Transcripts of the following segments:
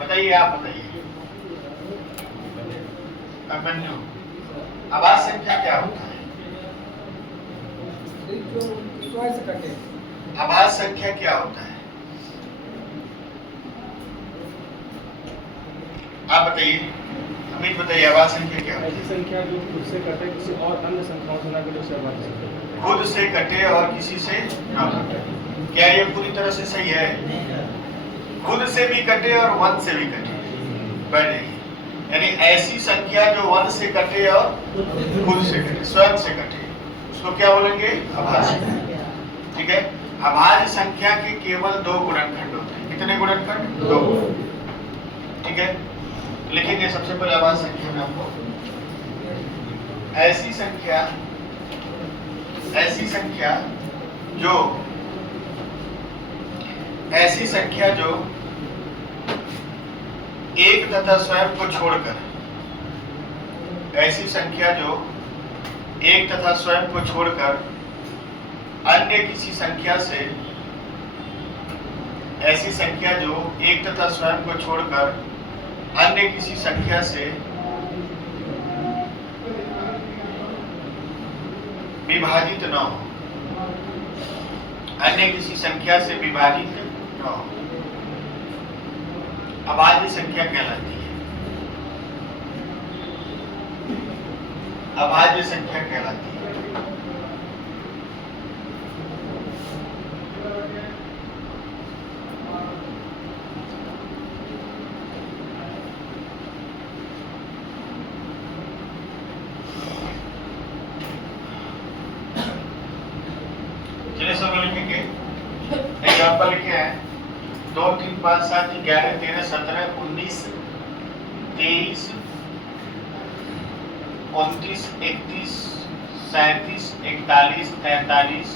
बताइए, आप बताइए। अभिमन्यु, आवाज संख्या क्या होता है? जो स्वर से कटे। आवाज संख्या क्या होता है? आप बताइए, अमित बताइए, आवाज संख्या क्या होती है? ऐसी संख्या जो खुद से कटे किसी और अन्य संख्याओं से ना कटे उसे आवाज संख्या। खुद से कटे और किसी से ना कटे। क्या ये पूरी तरह से सही है? खुद से भी कटे और वन से भी कटे, बढ़ेगी। यानी ऐसी संख्या जो वन से कटे और खुद से कटे, स्वयं से कटे, उसको क्या बोलेंगे? अभाज्य। ठीक है। अभाज्य संख्या के केवल दो गुणनखंड होते हैं। कितने गुणनखंड? दो। ठीक है, लिखेंगे सबसे पहले अभाज्य संख्या में आपको ऐसी संख्या जो एक तथा स्वयं को छोड़कर, ऐसी संख्या जो एक तथा स्वयं को छोड़कर अन्य किसी संख्या से, ऐसी संख्या जो एक तथा स्वयं को छोड़कर अन्य किसी संख्या से विभाजित न हो, अन्य किसी संख्या से विभाजित न हो, अभाज्य संख्या कहलाती है। अभाज्य संख्या कहलाती है। चलिए सब लिखेंगे। एग्जाम्पल लिखे हैं 2, 3, 5, 7, 11, 13, 17, 19, 23, 29, 31, 37, 41, 43,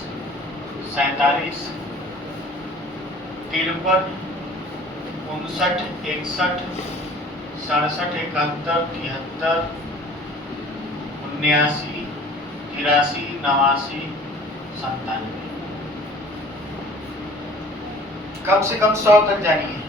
47, 53, 59, 61, 67, 71, 73, 79, 83, 89, 97। कम से कम 100 तक जानी है।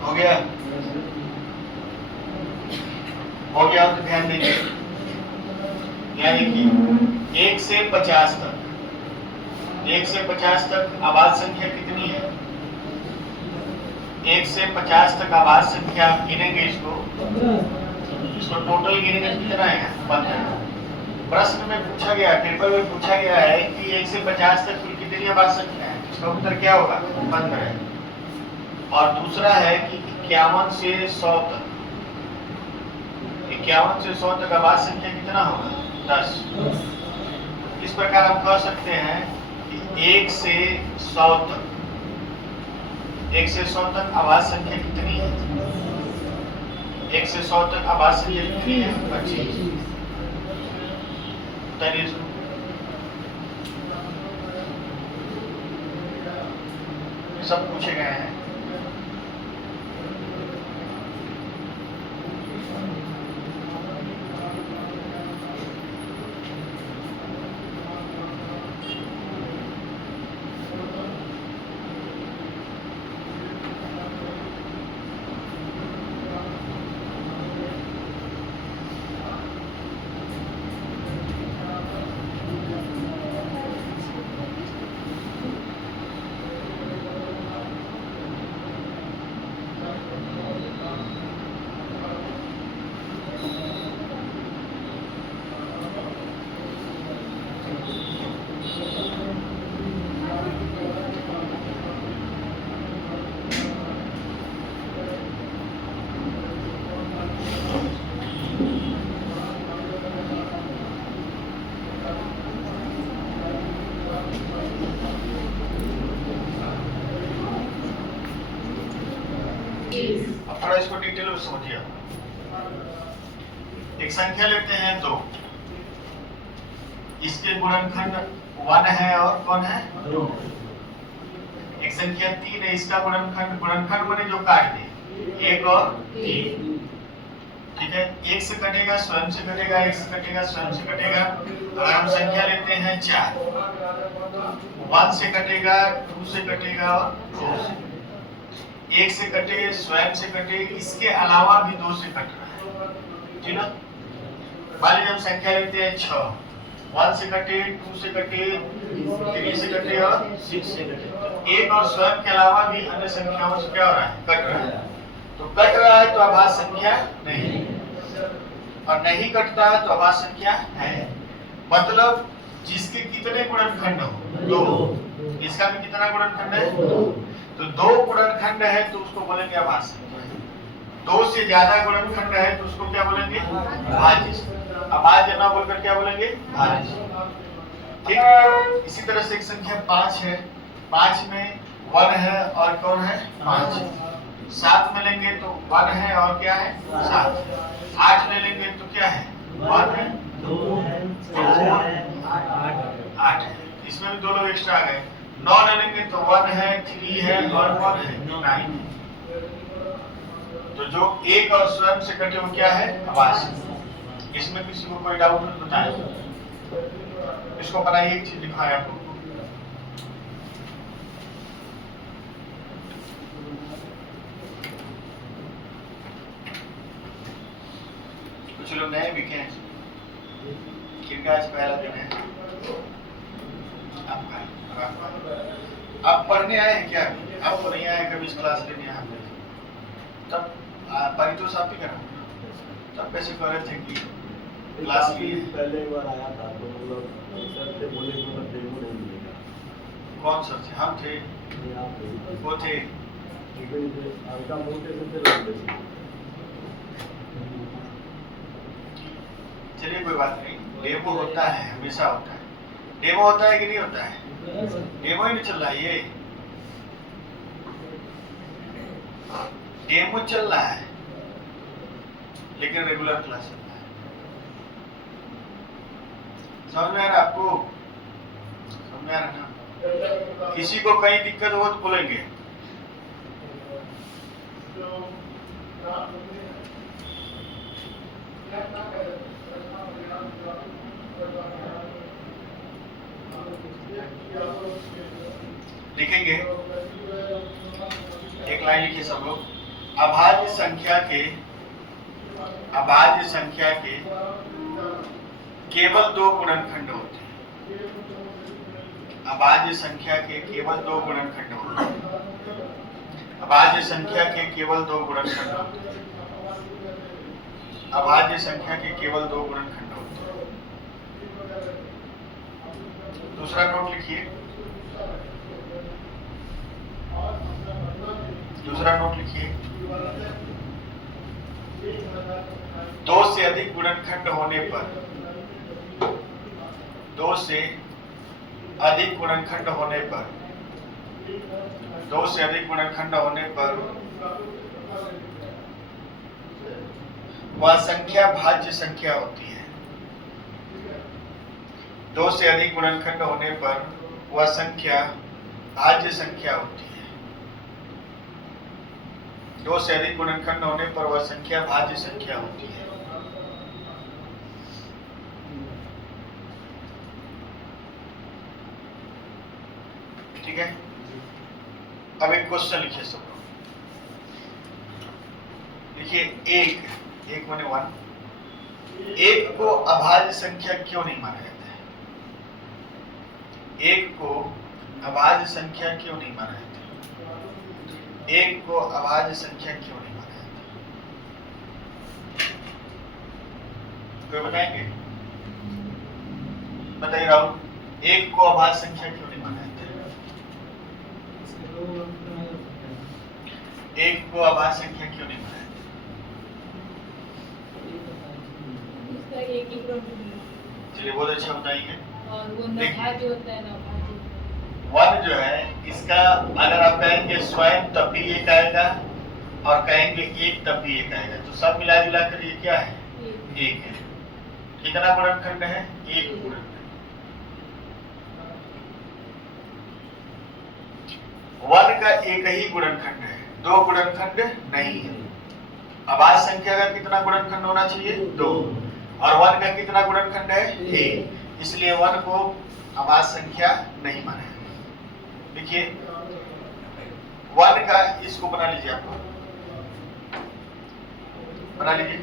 हो गया? हो गया तो ध्यान दीजिए। यानी कि 1 से 50 तक, 1 से 50 तक आवाज संख्या कितनी है? 1 से 50 तक आवाज संख्या आप गिनेंगे, इसको टोटल गिनेंगे तो कितना है? 15। प्रश्न में पूछा गया, पेपर में पूछा गया है कि 1 से 50 तक कुल कितनी आवाज संख्या है? इसका उत्तर क्या होगा? 15 है। और दूसरा है कि 51 से 100 तक, 51 से 100 तक आवाज संख्या कितना होगा? 10। इस प्रकार हम कह सकते हैं कि 1 से 100 तक, 1 से 100 तक आवाज संख्या कितनी है? 1 से 100 तक आवाज संख्या कितनी है? 25। सब पूछे गए हैं। अब थोड़ा इसको डिटेल में समझिए। एक संख्या लेते हैं 2, इसके गुणनखंड 1 है और कौन है 2। एक संख्या 3 है, इसका गुणनखंड माने जो काट दे 1 और 3। ठीक है, 1 से कटेगा स्वयं से कटेगा, 1 से कटेगा स्वयं से कटेगा। अगर हम संख्या लेते हैं 4, 1 से कटेगा, 2 से कटेगा और 2 से। 1 से कटे, स्वयं से कटे, इसके अलावा भी 2 से कट रहा है। ठीक है, मान लीजिए हम संख्या लेते हैं 6, 1 से कटे, 2 से कटे, 3 से कटे और 6 से कटे। 1 और स्वयं के अलावा भी अन्य संख्याओं से क्या हो रहा है, कट रहा है। तो कट रहा है तो अभाज्य संख्या नहीं, और नहीं कटता है तो अभाज्य संख्या है। मतलब जिसके कितने गुणनखंड हो 2, इसका भी कितना गुणनखंड है 2। तो 2 गुणनखंड है तो उसको बोलेंगे अभाज्य संख्या। 2 से ज्यादा गुणनखंड है तो उसको क्या बोलेंगे, भाज्य। अभाज्य ना बोलकर क्या बोलेंगे, भाज्य। ठीक। इसी तरह से एक संख्या 5 है, 5 में 1 है और कौन है 5। 7 में लेंगे तो 1 है और क्या है 7। 8 में लेंगे तो क्या है 1 है 2 है 8 है। इसमें भी 2 लोग एक्स्ट्रा आ गए। 9 ले लेंगे तो 1 है 3 है और 1 है 9 है। तो जो 1 और स्वयं से कटे वो क्या है अभाज्य। इसमें किसी को कोई डाउट तो बताएं। इसको बनाइए, एक चीज दिखाएं आपको। कुछ लोग नए भी हैं, किनका आज पहला दिन है आपका? आप पढ़ने आए हैं क्या? आप तो नहीं आए कभी इस क्लास लेने यहाँ पे? तब परितोष आप ही करा, तब कैसे कह रहे थे कि क्लास लिए? पहले एक बार आया था तो मतलब सर थे, बोले कि मतलब डेमो नहीं मिलेगा। कौन सर थे? हम थे, नहीं आप नहीं, वो थे। लेकिन आपका मोटिवेशन से लोग थे। चलिए कोई बात नहीं, डेमो होता है, हमेशा होता है। डेमो होता है कि नहीं होता है? डेमो ही नहीं चल रहा है, ये डेमो चल रहा है लेकिन रेगुलर क्लास चल रहा है। समझ में आ रहा है आपको? समझ में आ रहा है ना? किसी को कहीं दिक्कत हो तो बोलेंगे। लिखेंगे, एक लाइन लिखिए सब लोग। अभाज्य संख्या के केवल 2 गुणनखंड होते हैं। अभाज्य संख्या के केवल 2 गुणनखंड होते हैं। अभाज्य संख्या के केवल 2 गुणनखंड होते हैं। अभाज्य संख्या के केवल 2 गुणनखंड होते हैं। दूसरा नोट लिखिए, दूसरा नोट लिखिए। 2 से अधिक गुणनखंड होने पर, 2 से अधिक गुणनखंड होने पर, 2 से अधिक गुणनखंड होने पर वह संख्या भाज्य संख्या होती है। 2 से अधिक गुणनखंड होने पर वह संख्या भाज्य संख्या होती है। 2 से अधिक गुणनखंड होने पर वह संख्या भाज्य संख्या होती है। ठीक है, अब एक क्वेश्चन लिखिए सब लोग। देखिए, एक माने 1, 1 को अभाज्य संख्या क्यों नहीं माना जाता है? 1 को अभाज्य संख्या क्यों नहीं माना जाता? 1 को अभाज्य संख्या क्यों नहीं माना जाता? कोई बताएंगे? बताइए राहुल, 1 को अभाज्य संख्या क्यों नहीं माना जाता? 1 को अभाज्य संख्या क्यों नहीं माना जाता? चलिए, बहुत अच्छा बताएंगे। और वो नभाज्य होता है, नभाज्य। 1 जो है, इसका अगर आप कहेंगे स्वयं तब भी 1 आएगा, और कहेंगे एक तब भी एक आएगा। तो सब मिला जुला कर ये क्या है? एक। एक है। कितना गुणनखंड है? एक गुणनखंड। वन का एक ही गुणनखंड है, दो गुणनखंड नहीं है। अभाज्य संख्या का कितना गुणनखंड होना चाहिए? दो। और वन का कितना गुणनखंड है? एक। इसलिए वन को अभाज्य संख्या नहीं माना है। देखिए वन का इसको बना लीजिए, आप बना लीजिए।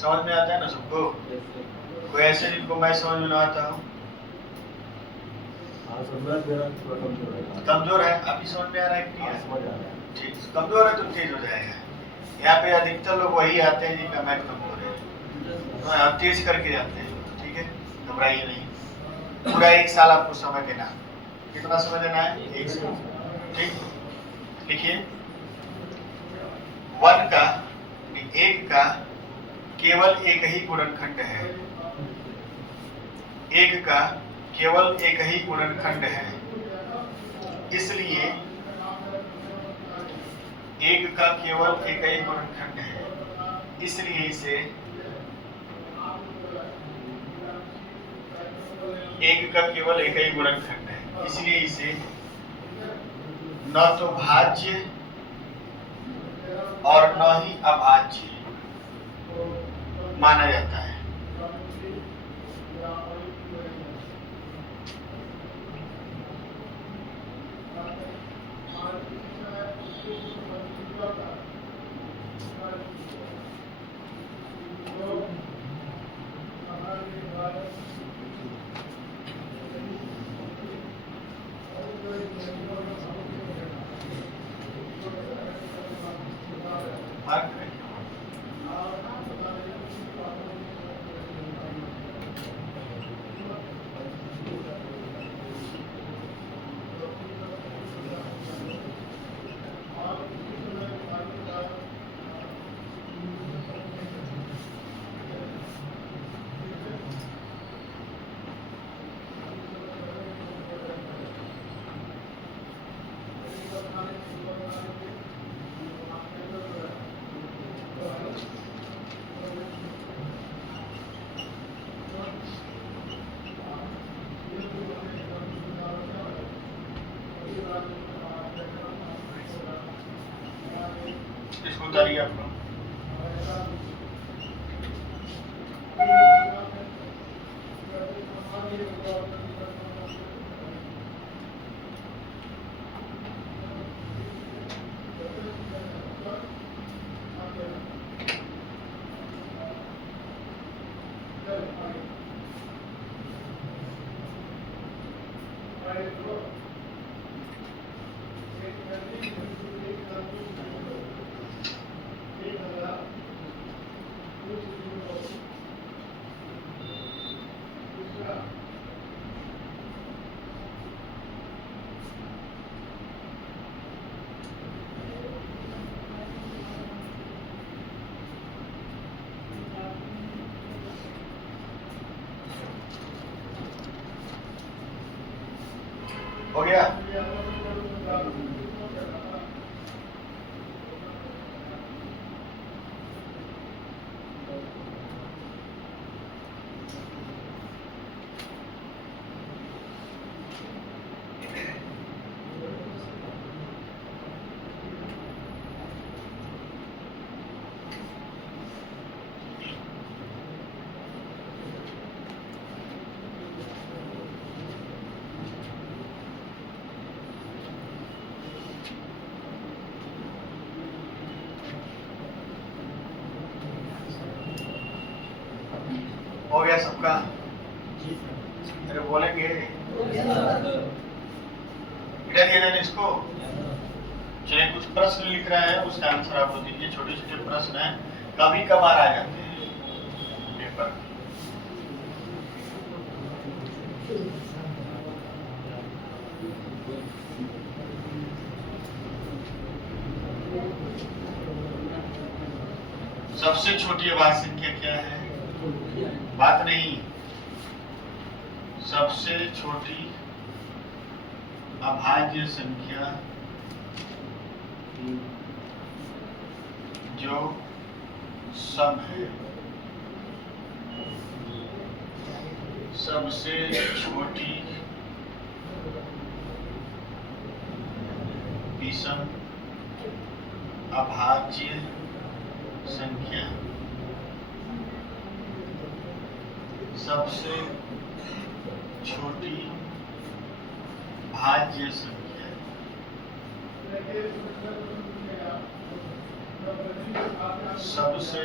समझ में आता है ना सबको? कोई ऐसे जिनको मैं समझ में ना आता हूँ? हाँ समझ मेरा थोड़ा कमजोर है। कमजोर है? अभी समझ में आ रहा है कि नहीं आ रहा? समझ आ रहा है। ठीक, कमजोर है तो तेज हो जाएगा। यहाँ पे अधिकतर लोग वही आते हैं जिनका मैथ कमजोर है, आप तेज करके जाते हैं। ठीक है, घबराइए नहीं। पूरा एक साल आपको समय देना। कितना समय देना है? एक साल। ठीक, लिखिए वन का एक का केवल एक ही गुणनखंड है। एक का केवल एक ही गुणनखंड है, इसलिए एक का केवल एक ही गुणनखंड है, इसलिए इसे एक का केवल एक ही गुणनखंड है, इसलिए इसे न तो भाज्य और न ही अभाज्य माना जाता है। मार्क करें। इसको उतारिए आपको। हो गया? हो गया सबका? अरे बोलेंगे इधर ये देना इसको। चलिए कुछ प्रश्न लिख रहे हैं, उसका आंसर आप लोग दीजिए। छोटे छोटे प्रश्न हैं, कभी कभार आ जाते हैं पेपर। सबसे छोटी अभाज्य संख्या क्या है? बात नहीं, सबसे छोटी अभाज्य संख्या जो सम है, सबसे छोटी विषम अभाज्य संख्या, सबसे छोटी भाज्य संख्या, सबसे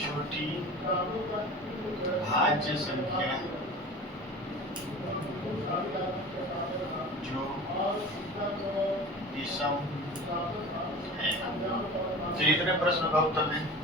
छोटी भाज्य संख्या जो विषम है। तो इतने प्रश्न का उत्तर दें।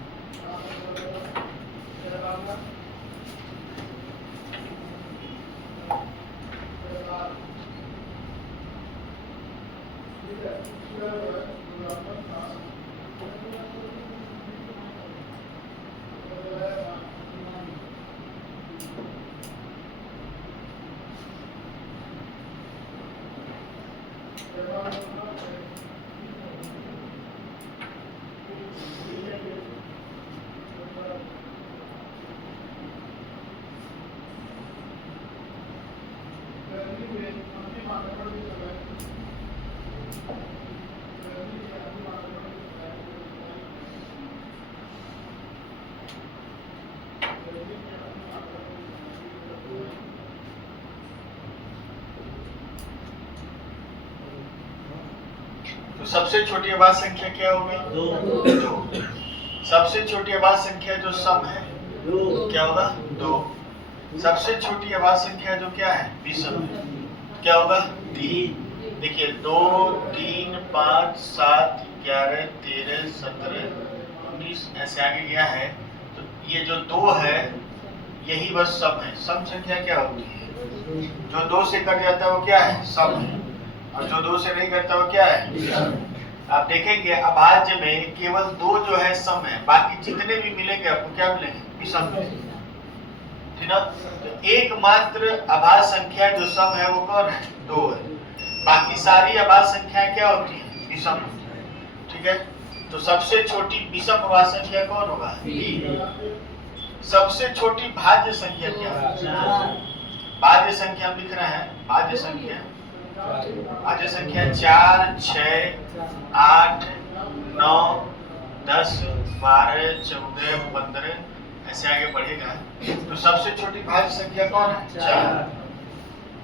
तो सबसे छोटी अभाज्य संख्या क्या होगी? दो। सबसे छोटी अभाज्य संख्या जो सम है क्या होगा? दो। सबसे छोटी अभाज्य संख्या जो क्या है? विषम है, क्या होगा? 3। देखिए 2, 3, 5, 7, 11, 13, 17, 19 ऐसे आगे गया है। तो ये जो 2 है यही बस सम है। सम संख्या क्या होती है? जो 2 से कट जाता है वो क्या है? सम है। और जो 2 से नहीं करता वो क्या है? आप देखेंगे अभाज्य में केवल 2 जो है सम है, बाकी जितने भी मिलेंगे आपको क्या मिलेंगे? विषम मिलेंगे, ठीक ना? तो एकमात्र अभाज्य संख्या जो सम है वो कौन है? 2 है। बाकी सारी अभाज्य संख्याएं क्या होती है? विषम होती है, ठीक है? तो सबसे छोटी विषम अभाज्य संख्या कौन होगा? 3। सबसे छोटी भाज्य संख्या क्या है? भाज्य संख्या हम लिख रहे हैं, भाज्य संख्या 4, 6, 8, 9, 10, 12, 14, 15 ऐसे आगे बढ़ेगा। तो सबसे छोटी भाज्य संख्या कौन है? 4।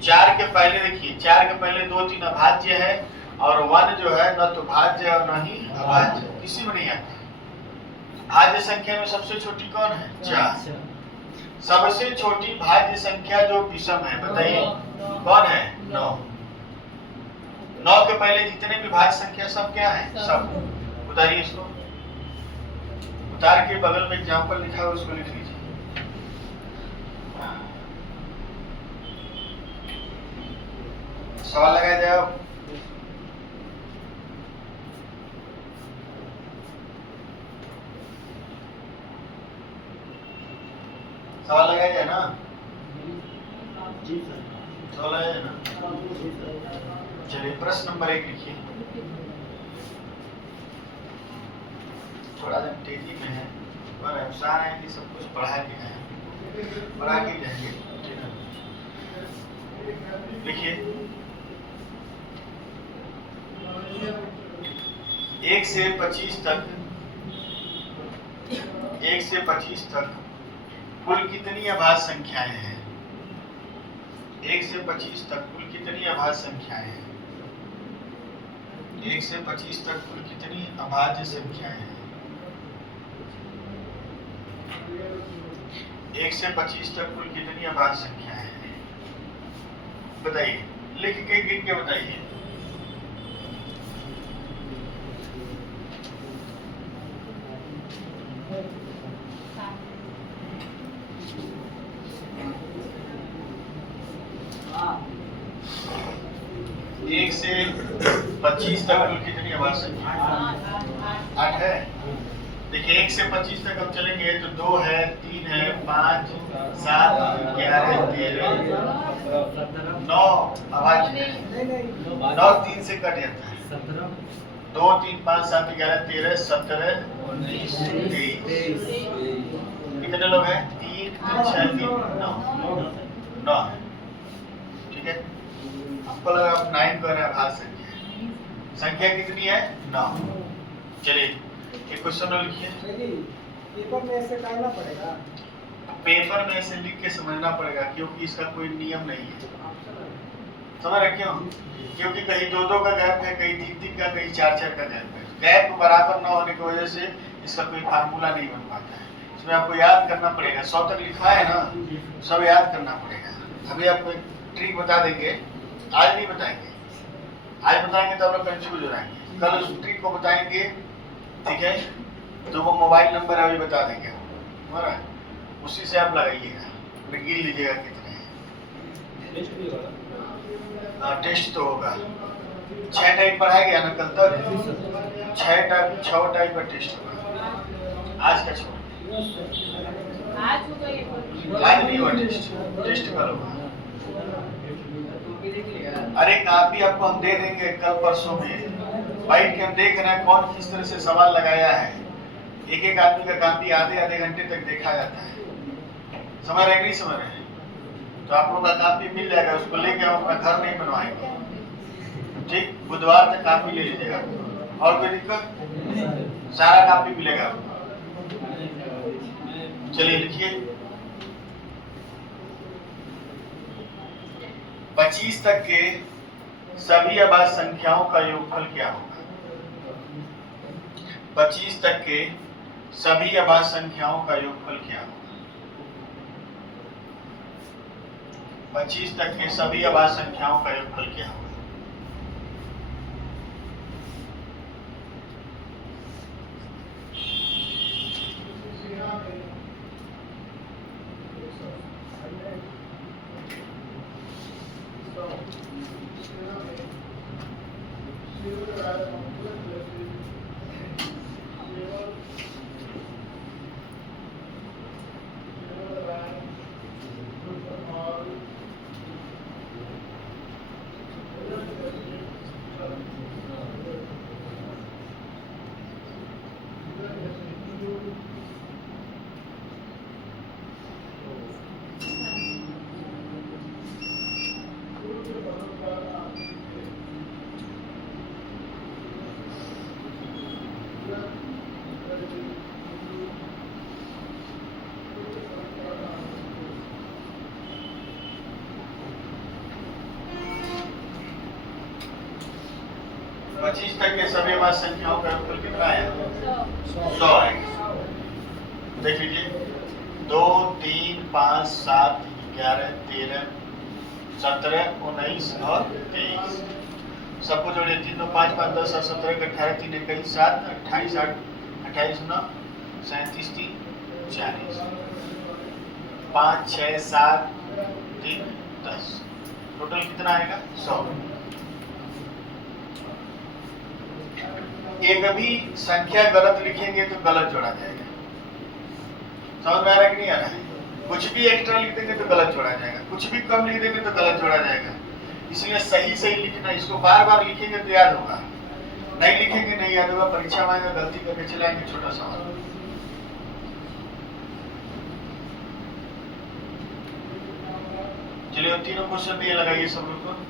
4 के पहले देखिए, 4 के पहले 2, 3 अभाज्य है और 1 जो है न तो भाज्य और न ही अभाज्य, किसी में नहीं आता। भाज्य संख्या में सबसे छोटी कौन है? 4। सबसे छोटी भाज्य संख्या जो विषम है बताइए कौन है? 9। 9 के पहले जितने भी भाज्य संख्या सब क्या है? सब। उतारिए इसको, उतार के बगल में एग्जाम्पल लिखा है उसको लिख लीजिए। सवाल लगाया जाए अब। सवाल लगाया जाए ना? सवाल लगाया जाए ना? चलिए प्रश्न नंबर 1 लिखिए। थोड़ा सा तेजी में है पर अवसर है कि सब कुछ पढ़ा के है, पढ़ा के जाएंगे, ठीक है? लिखिए 1 से 25 तक, 1 से 25 तक कुल कितनी अभाज्य संख्याएं हैं? 1 से 25 तक कुल कितनी अभाज्य संख्याएं हैं? 1 से 25 तक कुल कितनी अभाज्य संख्याएं हैं? 1 से 25 तक कुल कितनी अभाज्य संख्याएं हैं? बताइए, लिख के गिन के बताइए। एक से 25 तक कुल कितनी अभाज्य संख्या? 8 है। देखिए 1 से 25 तक हम चलेंगे तो 2 है, 3 है, 5 7 11 13 9 आवाज नहीं नहीं 9 3 से कट जाता है 2 3 5 7 11 13 17 19 23 कितने लोग हैं 3 6 3 9 9 है ठीक है आपको लगा आप 9 को ना भाग सकते हैं संख्या कितनी है 9 चलिए एक क्वेश्चन और लिखिए नहीं, पेपर में ऐसे डालना पड़ेगा। पेपर में ऐसे लिख के समझना पड़ेगा क्योंकि इसका कोई नियम नहीं है समझ रहे क्यों क्योंकि कहीं 2 का गैप है कहीं 3 का कहीं 4 का गैप है गैप बराबर न होने की वजह से इसका कोई फार्मूला नहीं बन पाता है इसमें आपको याद करना पड़ेगा 100 तक लिखा है ना सब याद करना पड़ेगा अभी आपको एक ट्रिक बता देंगे आज नहीं बताएंगे आज बताएंगे तो आप लोग कंफ्यूज हो जाएंगे कल उस ट्रिक को बताएंगे ठीक है तो वो मोबाइल नंबर अभी बता देंगे हमारा उसी से आप लगाइएगा गिन लीजिएगा कितने हैं टेस्ट भी होगा टेस्ट तो होगा 6 टाइप पढ़ाया गया ना कल तक 6 टाइप का टेस्ट होगा आज का छोड़ आज होगा ये आज नहीं हुआ टेस्ट कल होगा अरे कापी आपको हम दे देंगे कल परसों में बैठ के हम देख रहे हैं कौन किस तरह से सवाल लगाया है एक आदमी का कापी आधे घंटे तक देखा जाता है समझ रहे नहीं समझ रहे तो आप लोगों का कापी मिल जाएगा उसको लेके हम अपना घर नहीं बनवाएंगे ठीक बुधवार तक कापी ले लीजिएगा और कोई दिक्कत सारा कापी मिलेगा चलिए लिखिए 25 तक के सभी अभाज्य संख्याओं का योगफल क्या होगा 25 तक के सभी अभाज्य संख्याओं का योगफल क्या होगा 25 तक के सभी अभाज्य संख्याओं का योगफल क्या होगा पच्चीस तक के सभी अभाज्य संख्याओं का योगफल कितना है 100 है देख लीजिए 2 3 5 7 11 13 17 19 और 23 सबको जोड़िए 3 2 5 5 10 और 17 18 3 21 7 28 8 28 9 37 3 40 5 6 7 3 10 टोटल कितना आएगा 100 एक भी संख्या गलत लिखेंगे तो गलत जोड़ा जाएगा समझ में आ रहा है कि नहीं आ रहा है कुछ भी एक्स्ट्रा लिख देंगे तो गलत जोड़ा जाएगा कुछ भी कम लिख देंगे तो गलत जोड़ा जाएगा इसलिए सही सही लिखना इसको बार बार लिखेंगे तो याद होगा नहीं लिखेंगे नहीं याद होगा परीक्षा में आएगा गलती करके चलाएंगे छोटा सवाल चलिए तीनों क्वेश्चन दिए लगाइए सब लोग को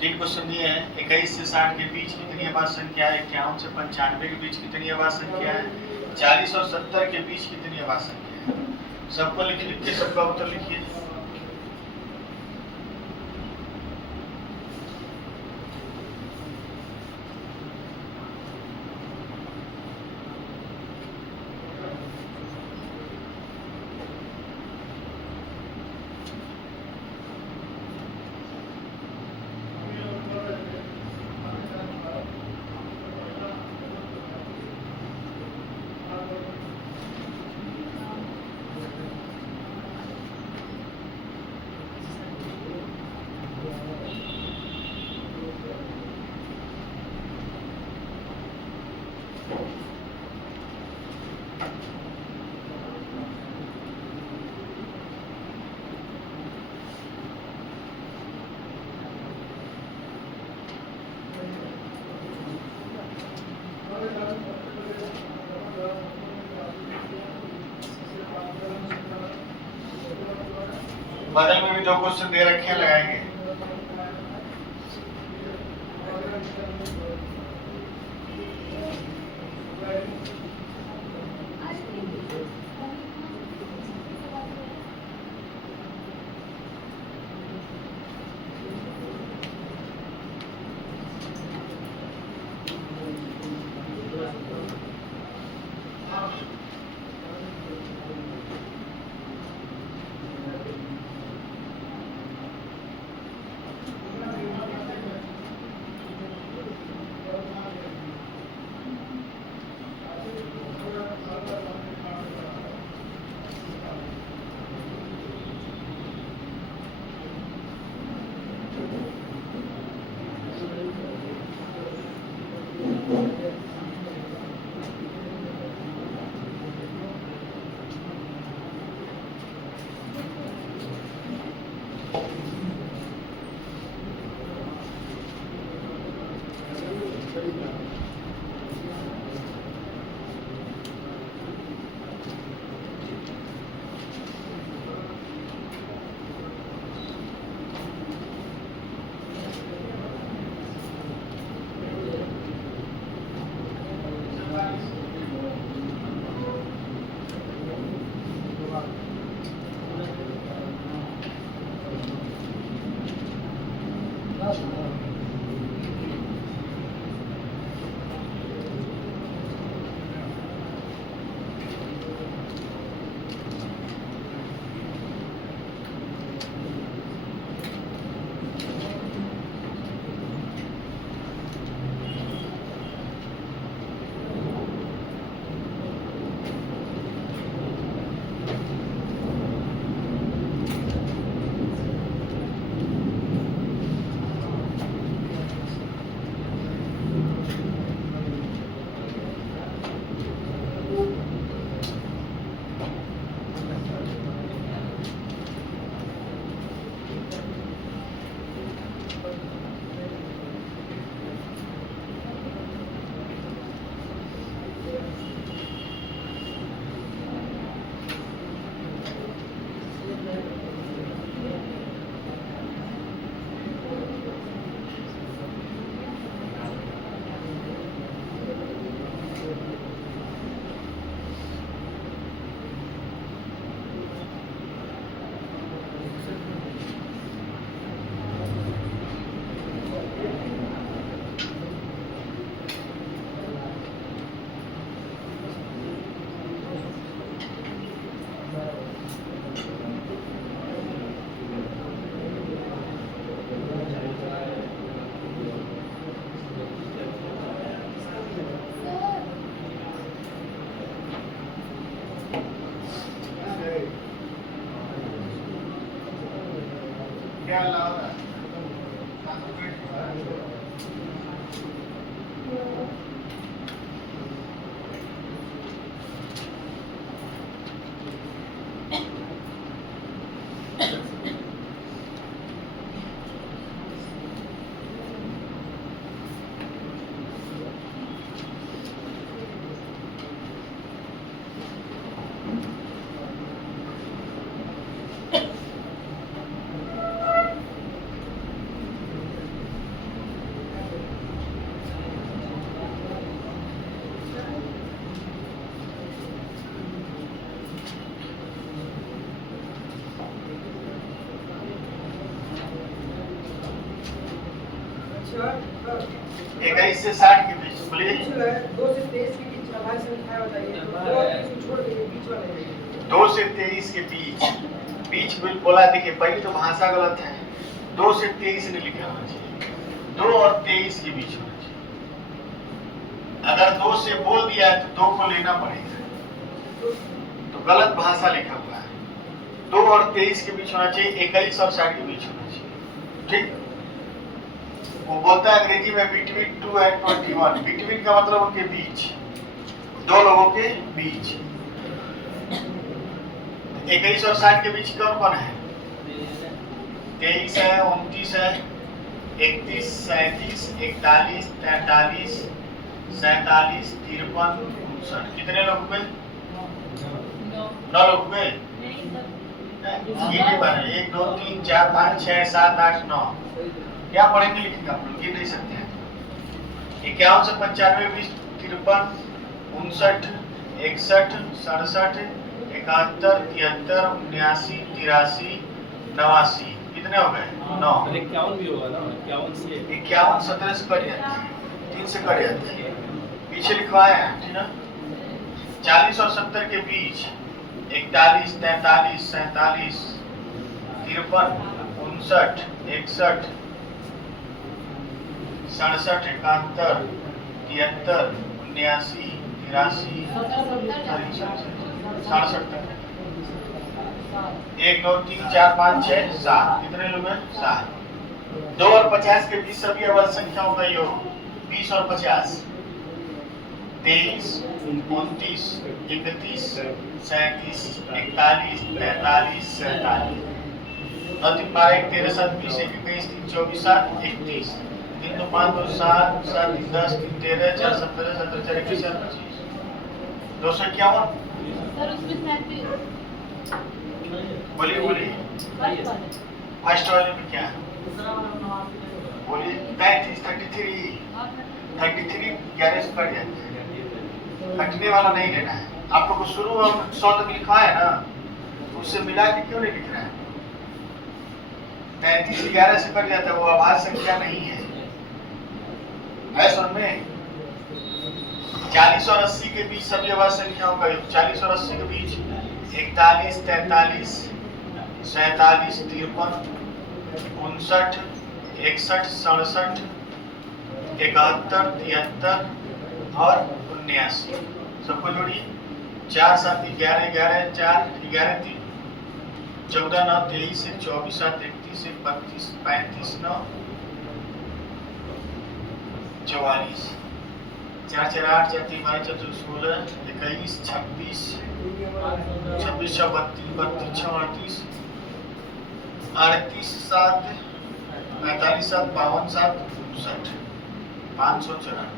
3 क्वेश्चन दिए हैं 21 से 60 के बीच कितनी अभाज्य संख्या है 51 से 95 के बीच कितनी अभाज्य संख्या है 40 और 70 के बीच कितनी अभाज्य संख्या है सबको लिख के सबका उत्तर लिखिए बगल में भी 2 क्वेश्चन दे रखे हैं, लगाएंगे। क्या लाभ है? इक्कीस से 60 के बीच बोलिए। 2 से 23 के बीच का भाग संख्या बताइए। 2 और 3 को छोड़ दीजिए, बीच वाले 2 से 23 के बीच, बीच बिल बोला, देखिए पहले तो भाषा गलत है। 2 से 23 ने लिखा होना चाहिए, 2 और 23 के बीच होना चाहिए। अगर 2 से बोल दिया है तो 2 को लेना पड़ेगा, तो गलत भाषा लिखा हुआ है। 2 और 23 के बीच होना चाहिए, 21 और 60 के बीच होना चाहिए। ठीक, वो बोलता है अंग्रेजी में बिटवीन 2 एंड 21। बिटवीन का मतलब उनके बीच, 2 लोगों के बीच। 21 और 60 के बीच कौन कौन है? 23 है, 29 है, 31, 37, 41, 43, 47, 53, 59। कितने लोग हुए? 9 लोग हुए। ये भी बने 1 2 3 4 5 6 7 8 9 क्या पढ़ेंगे लिखेंगे आप लोग ये नहीं सकते हैं 51 से 95 20 53 59 61 67 71 73 79 83 89 कितने हो गए 9 51 भी होगा ना 51 से 51 17 से कट जाते हैं 3 से कट जाते हैं पीछे लिखवाए हैं ठीक ना 40 और 70 के बीच 41 43 47 53 59 61 67 71 73 79 83 67 तक 1 2 3 4 5 6 7 कितने लोग हैं 7 2 और 50 के बीच सभी अवध संख्याओं का योग 20 और 50 23 29 31 37 41 43 47 9 3 12 1 13 7 20 21 3 24 7 31 3 2 5 2 7 7 3 10 3 13 4 17 17 4 21 4 25 251 सर उसमें 37 बोलिए बोलिए फर्स्ट वाले फर्स्ट वाले में क्या है बोलिए 33 33 11 से कट जाते हैं कटने वाला नहीं लेना है आप लोग को शुरू और 100 तक लिखा है ना उससे मिला के क्यों नहीं लिख रहे हैं 33 11 से कट जाता है वो आवाज संख्या नहीं है सुन में 40 और 80 के बीच सभी आवाज संख्याओं का योग 40 और 80 के बीच 41 43 47 53 59 61 67 71 73 और 79 सबको जोड़िए 4 7 11 11 4 11 3 14 9 23 1 24 7 31 1 32 35 9 44 4 4 8 4 3 12 4 16 21 26 26 6 32 6 38 38 7 45 7 52 7 59 594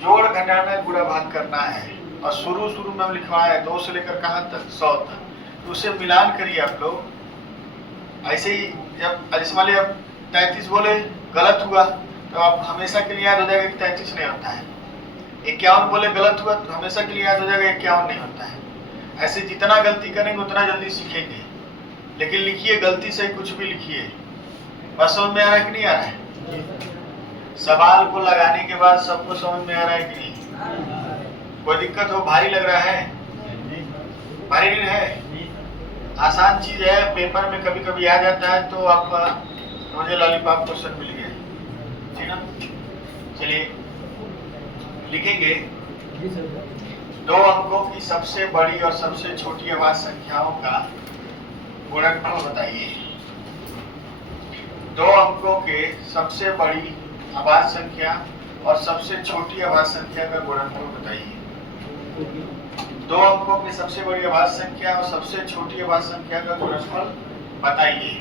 जोड़ घटाना गुणा भाग करना है और शुरू में लिखवाया है 2 से लेकर कहां तक 100 तक तो उसे मिलान करिए आप लोग ऐसे ही जब अलिस्माली अब 33 बोले गलत हुआ तो आप हमेशा के लिए याद हो जाएगा कि 33 नहीं होता है 51 बोले गलत हुआ तो हमेशा के लिए याद हो जाएगा 51 नहीं होता है ऐसे जितना गलती करेंगे उतना जल्दी सीखेंगे लेकिन लिखिए गलती से कुछ भी लिखिए बस समझ में आ रहा है कि नहीं आ रहा है सवाल को लगाने के बाद सबको समझ में आ रहा है कि नहीं कोई दिक्कत हो भारी लग रहा है भारी नहीं है आसान चीज है पेपर में कभी कभी आ जाता है तो आपका मुझे लॉलीपॉप क्वेश्चन मिल गया ठीक ना चलिए लिखेंगे 2 अंकों की सबसे बड़ी और सबसे छोटी आवाज संख्याओं का गुणनफल बताइए 2 अंकों के सबसे बड़ी आवाज संख्या और सबसे छोटी आवाज संख्या का गुणनफल बताइए 2 अंकों की सबसे बड़ी आवाज संख्या और सबसे छोटी आवाज संख्या का गुणनफल बताइए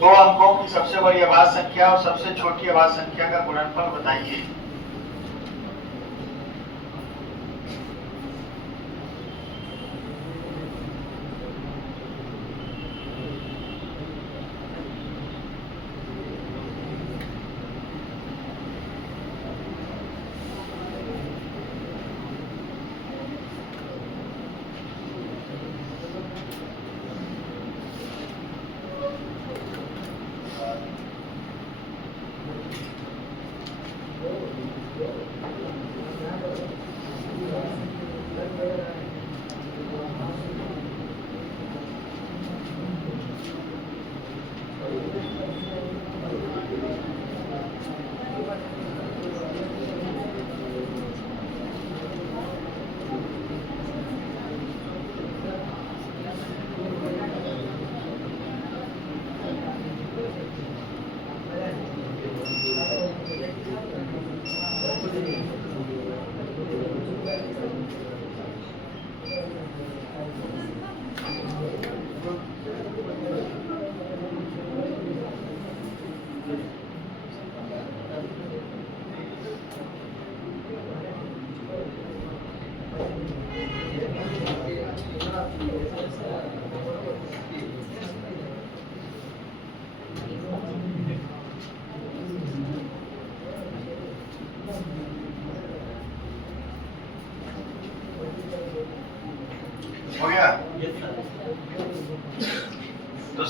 दो अंकों की सबसे बड़ी आवाज संख्या और सबसे छोटी आवाज संख्या का गुणनफल बताइए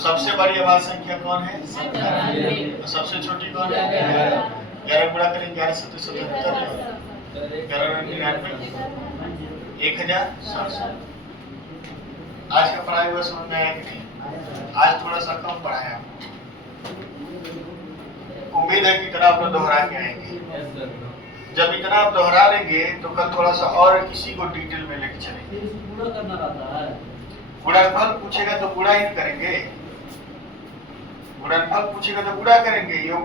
सबसे बड़ी अभाज्य संख्या कौन है? 17। और सबसे छोटी कौन है? 11। 11 गुणा करेंगे 11 से 77, 11 99, 1060। आज का पढ़ाई हुआ समझ में आया कि नहीं? आज थोड़ा सा कम पढ़ाया आपको। उम्मीद है कि इतना आप लोग दोहरा के आएंगे। जब इतना आप दोहरा लेंगे तो कल थोड़ा सा और इसी को डिटेल में लेके चलेंगे। पूरा करना रहता है। गुणनफल पूछेगा तो गुणा ही करेंगे, गुणनफल पूछेगा तो गुणा करेंगे। योग